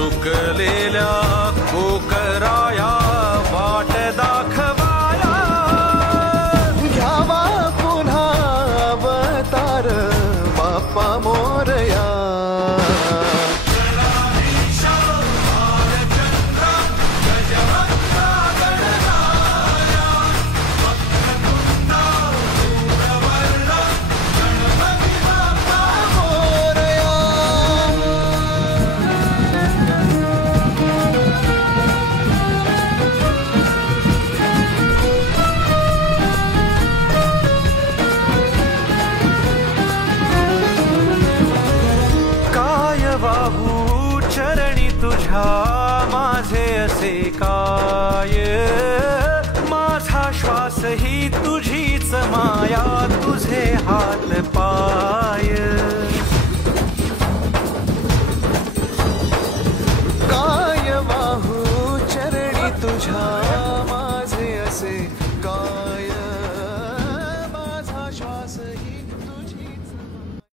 झुकलेल्या कोकराया वाट दाखवाया, घ्यावा पुन्हा अवतार बाप्पा मोरया. वाहू चरणी तुझ्या माझे असे काय, माझा श्वास ही तुझीच माया, तुझे हात पाय. काय वाहू चरणी तुझ्या